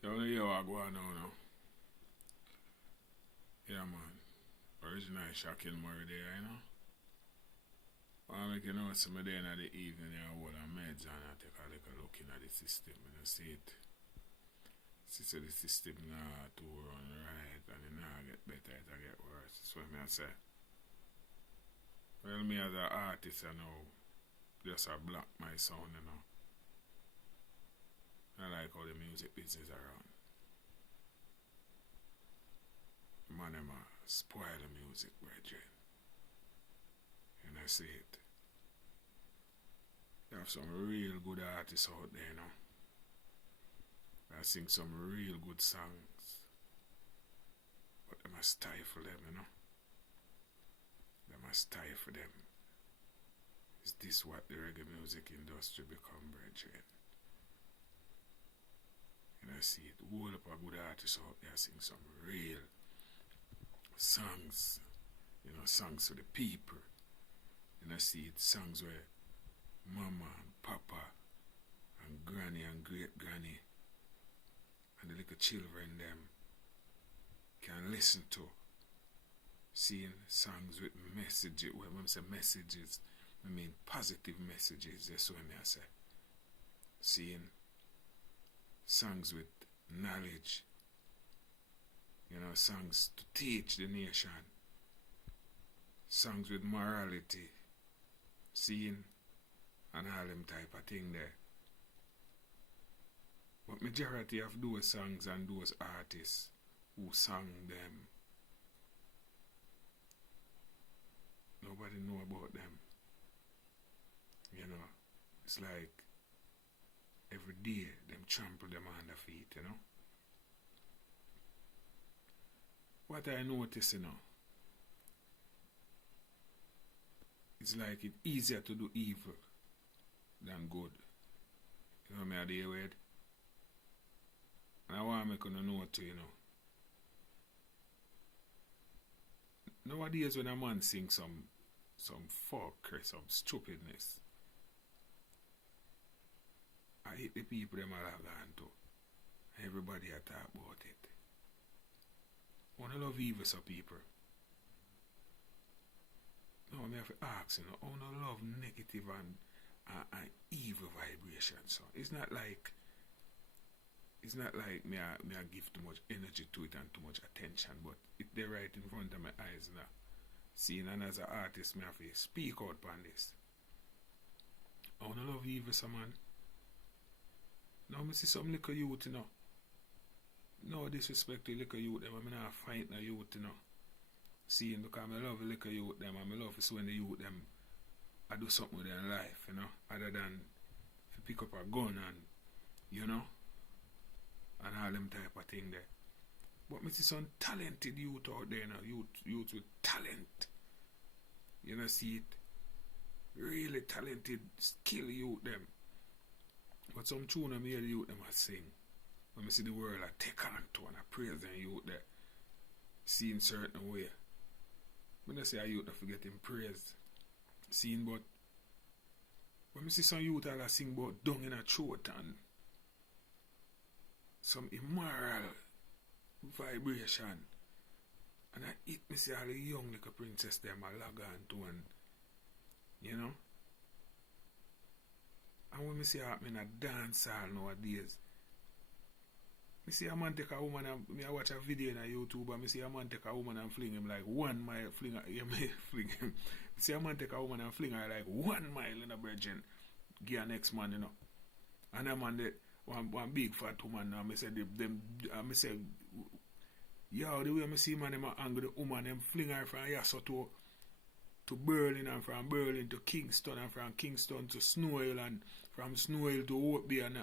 You wanna hear what I go on now? Yeah, man. Original Shocking Murray there, you know? I make you know some day in the evening, you know, what I meds and I take a look in at the system and I see it. See, so the system now to run right and it now get better, it get worse. That's what I say. Well, me as an artist, I know, just a block my sound, you know. I like how the music business around. Man, them spoil the music, brethren. And I see it. You have some real good artists out there, you know. That sing some real good songs. But they must stifle them, you know. They must stifle them. Is this what the reggae music industry become, brethren? And I see it. Whole up a good artist out there sing some real songs, you know, songs for the people. And I see it, songs where mama and papa and granny and great granny and the little children them can listen to. Seeing songs with messages, when I say messages, I mean positive messages, that's what I say. Seeing songs with knowledge, you know, songs to teach the nation, songs with morality, seeing, and all them type of thing there. But majority of those songs and those artists who sang them, nobody know about them. You know, it's like every day them trample them on their feet, you know. What I notice, you know, it's like it's easier to do evil than good. You know me I deal with? And I want to make you know too, you know. Nowadays when a man sings some fuck or some stupidness, I hate the people them I log on to. Everybody I talk about it. I want to love evil so people. No, I have to ask, you know, I want to love negative and evil vibration. So it's not like me I give too much energy to it and too much attention, but it's there right in front of my eyes now. Seeing, and as an artist, me have to speak out on this. I want to love evil, so man. Now I see some little youth, you know. No disrespect to little youth, them. I'm not fight no youth, you know. Seeing, because I love little youth, them. And I love to see when the youth, them, I do something with their life, you know. Other than to pick up a gun and, you know, and all them type of thing there. But I see some talented youth out there now. Youth with talent. You know, see it? Really talented, skill youth, them. But some tune I hear the youth them I sing. When I see the world I take on to and I praise them youth there. See in certain way. When I say a youth I forget him praise. Seeing but when I see some youth I sing about dung in a throat and some immoral vibration. And I eat me see all the young little princess them I log on to and you know. And when I see happen in a dance hall nowadays, I see a man take a woman and I watch a video on YouTube and I see a man take a woman and fling him like 1 mile, fling him. I see a man take a woman and fling her like 1 mile in a virgin. Give her next man, you know. And a man that one big fat woman now, I say yo, the way I see man them angle the woman them fling her from Yasso to Berlin and from Berlin to Kingston and from Kingston to Snow Hill and from Snow Hill to Oakby and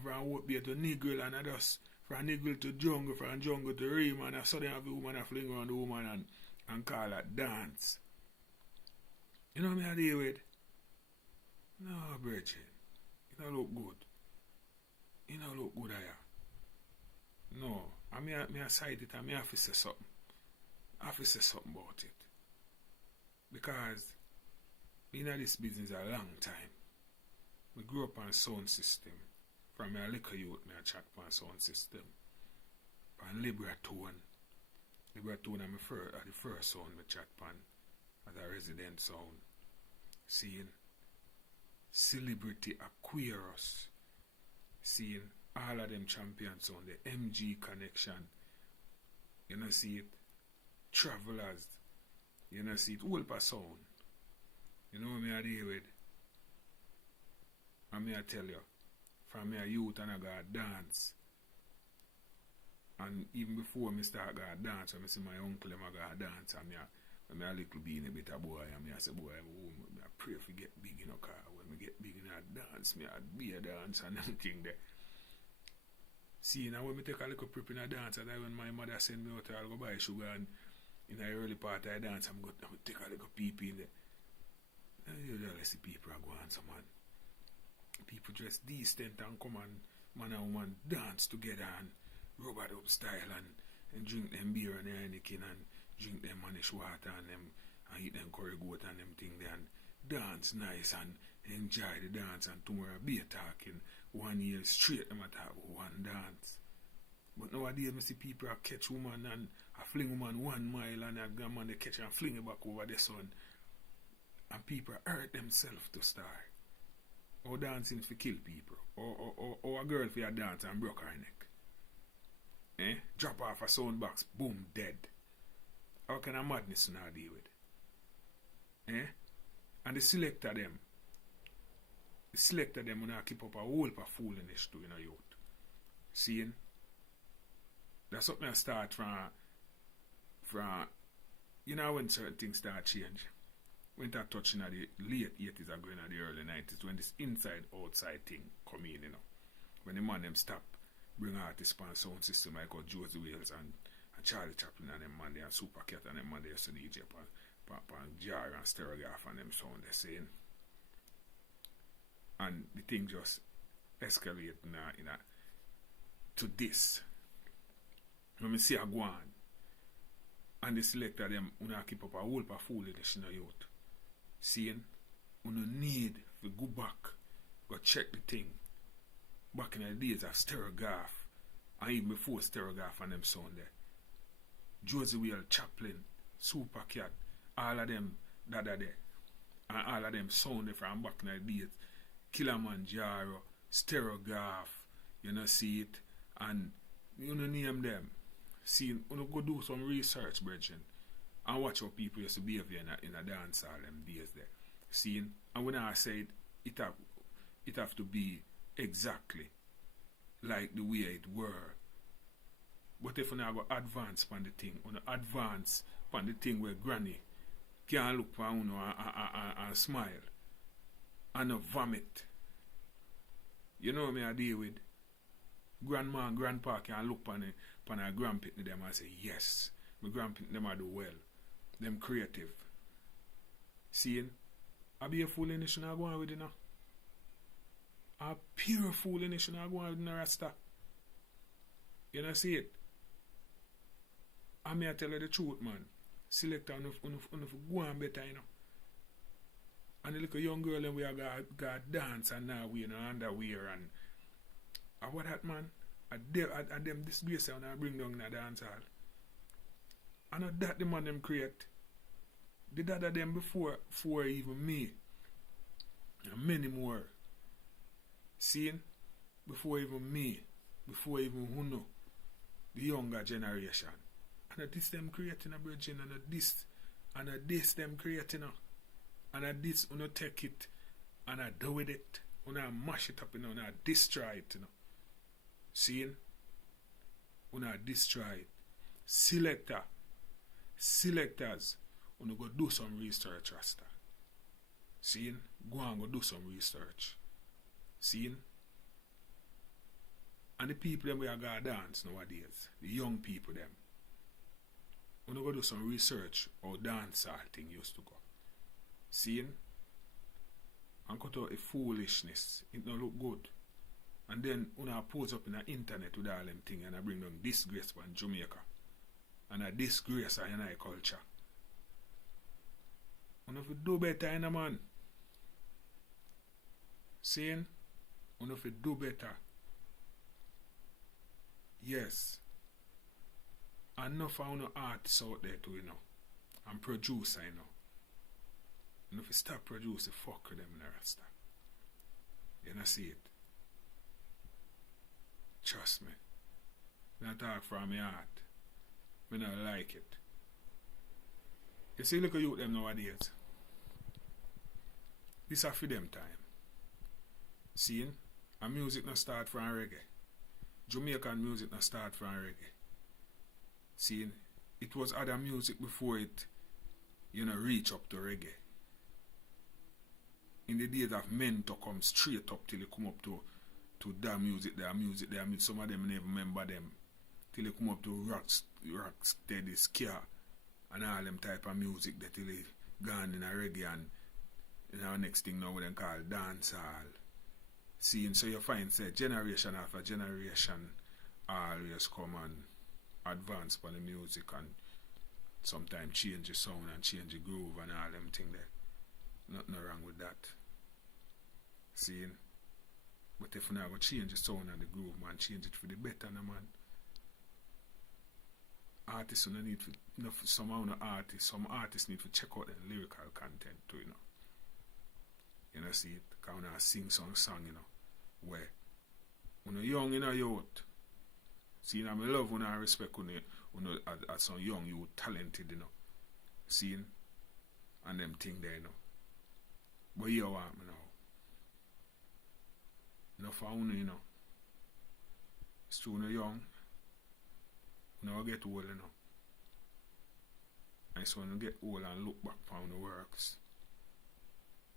from Oakby to Nigel and just from Nigel to Jungle, from Jungle to Rima and I saw them have the woman and fling around the woman and call that dance. You know what I deal with? No, brethren. It don't look good. It don't look good here. No. I side it and I have to say something. I have to say something about it. Because been in this business a long time. I grew up on sound system. From my little youth, I chat on sound system. and Libratone. Libratone are the first sound me chat pan as a resident sound. Seeing Celebrity Aquarius. Seeing all of them champions on the MG Connection. You know see it? Travelers. You know see it? Wolpa sound. You know what me I deal with? And me I tell you, from me a youth and I got dance. And even before me start got dance, when I see my uncle them I got dance, and me a little being a bit of boy, and me I say, boy, I pray if you get big in a car. When me get big in a dance, me I be a dance and everything there. See, now when me take a little prep in a dance, and when my mother send me out, I'll go buy sugar, and in the early part of the dance, I'm going to take a little pee in there. And you just see people are going some man. People dress decent and come and man and woman dance together and rub it up style and drink them beer and Heineken and drink them manish water and them and eat them curry goat and them thing there and dance nice and enjoy the dance, and tomorrow be talking 1 year straight them talk about one dance. But nowadays I see people catch woman and I fling woman 1 mile and a man they catch and fling it back over the sun, and people hurt themselves to start. Or dancing for kill people. Or a girl for a dance and broke her neck. Drop off a sound box, boom, dead. How can a madness not deal with? And the selector them when I keep up a whole of foolishness to in a youth. Seeing? That's something I start from you know when certain things start change. When that touching at the late 80s and going at the early 90s, when this inside-outside thing come in, you know. When the man them stop, bring artists on sound system like Josie Wales and Charlie Chaplin and them man there, and Supercat and them man there, so DJ and Jar and Stereograph and them sound they're saying. And the thing just escalate to this. When we see a go on, and the selector them, keep up a whole of foolishness in the youth. Seeing, need to go back, go check the thing. Back in the days of Stereograph, and even before Stereograph and them sound there. Josie Wales, Chaplin, Supercat, all of them that are there. And all of them sound there from back in the days. Kilimanjaro, Stereograph, you know, see it, and you know, name them. See, you know, go do some research, brethren. And watch how people used to behave in a dance hall them days there. Seeing? And when I said it have to be exactly like the way it were. But if you now go advance on the thing, advance on the thing where granny can look for you and smile and not vomit. You know what I deal with? Grandma and grandpa can look on a grandpit them and say, yes, my grandpit them I do well. Them creative. Seeing? I be a fool in this and go on with it now. A pure fool in this and go on with the Rasta. You know see it? I may tell you the truth, man. Selector enough go on better, you know. And the little young girl and we are got dance and now we underwear and what that man? And them disgrace when I bring down in a dance hall. And that the man them create. The dad of them before even me. And many more. Seeing? Before even me. Before even who know. The younger generation. And this them creating a virgin and this them creating and this you know take it and I do with it. You know mash it up, you know, and I destroy it, you know. Seeing? You know destroy it. Selectors, you go do some research, Rasta. Seeing? Go and go do some research. Seeing? And the people them we are going to dance nowadays, the young people them, you go do some research or dance thing used to go. Seeing? And cut out a foolishness. It don't look good. And then you pose up in the internet with all them thing and I bring down disgrace from Jamaica. And a disgrace in our culture. You have to do better, in a man. Seeing? You have to do better. Yes. enough of no artists out there too, you know. And producer, you know. And if you stop producing, fuck with them in the rasta. You know, see it. Trust me. I talk from my heart. I don't like it. You see, look at youth them nowadays. This is for them time. Seeing? And music not start from reggae. Jamaican music not start from reggae. Seeing? It was other music before it, you know, reach up to reggae. In the days of men to come straight up till they come up to their music. Some of them never remember them. Till they come up to rock steady, ska, and all them type of music that till they gone in a reggae and our next thing now we then call dancehall. Seeing, so you find say generation after generation always come and advance for the music and sometimes change the sound and change the groove and all them thing there. Nothing wrong with that. Seeing? But if you not go change the sound and the groove, man, change it for the better, no, man. Artists don't need for some artists need to check out the lyrical content too, you know. You know, see it? Because when I sing some song, you know, where when you're young, you know, youth. See, you know, I love when I respect when you as some young, you talented, you know. Seeing? And them thing there, you know. But you want me now. Enough for you know. Still no young. Now get old, you know. And so when you get old and look back on the works,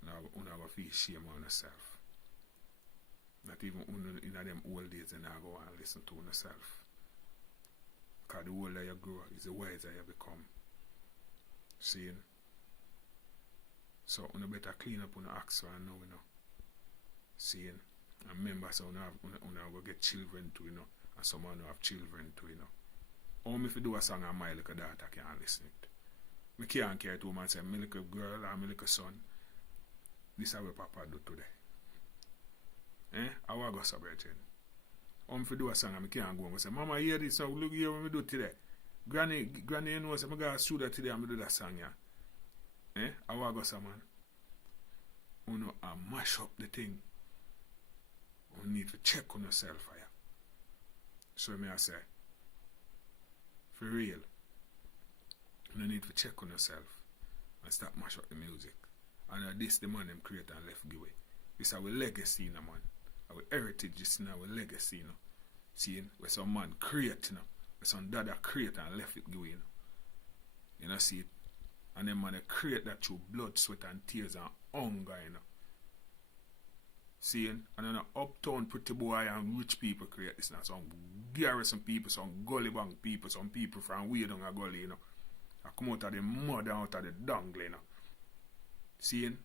now you never feel shame on yourself. Not even in them old days, you never go and listen to yourself. Because the older you grow, is the wiser you become. Seeing? So you better clean up on the axe right now, you know. Seeing? And remember, so you go get children too, you know. And someone who have children too, you know. Or if you do a song and my little daughter can't listen it. I can't care to man say, my little girl or my little son, this is what Papa do today. I will go so, Brethren. If you do a song and I can't go and say, Mama, hear this song, look here what I do today. Granny, you know, say, I'm going to studio today and I do that song, yeah. I will go so, man. You know, I mash up the thing. You need to check on yourself, yeah. So may I say, for real, you need to check on yourself and start mash up the music. And this the man them create and left give away. This is our legacy, you know, man. Our heritage is in our legacy, you know. Seeing where some man create, you know. Where some dada create and left it give away, you know. You know, see it. And then man they create that through blood, sweat and tears and hunger, you know. Seeing? And then uptown pretty boy and rich people create this now. Some garrison people, some gully bank people, some people from way down a gully, you know. I come out of the mud and out of the dungle, you know. Seeing?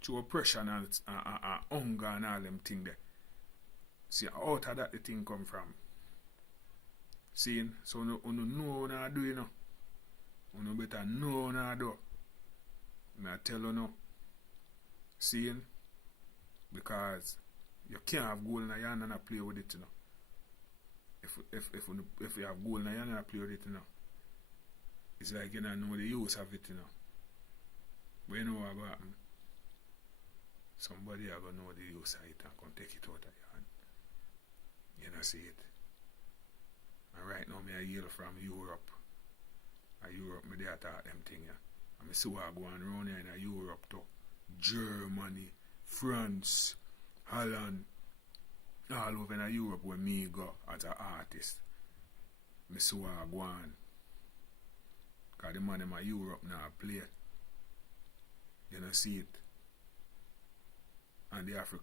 Through oppression and hunger and all them things there. See, out of that the thing come from. Seeing? So you know what I do, you know. You better know what I do. I tell you now. Seeing? Because you can't have gold in your hand and play with it, you know. If you have gold in your hand and play with it, you know, it's like you don't know the use of it, you know. But you know what will happen? Somebody are going to know the use of it and come take it out of your hand. You know, see it. And right now, I hail from Europe. And Europe, me there talk them thing, yeah. And I see what I go on around here in Europe too. Germany, France, Holland, all over in Europe where me go as an artist. I see what I go on. Because the man in my Europe now play. You know, see it. And the African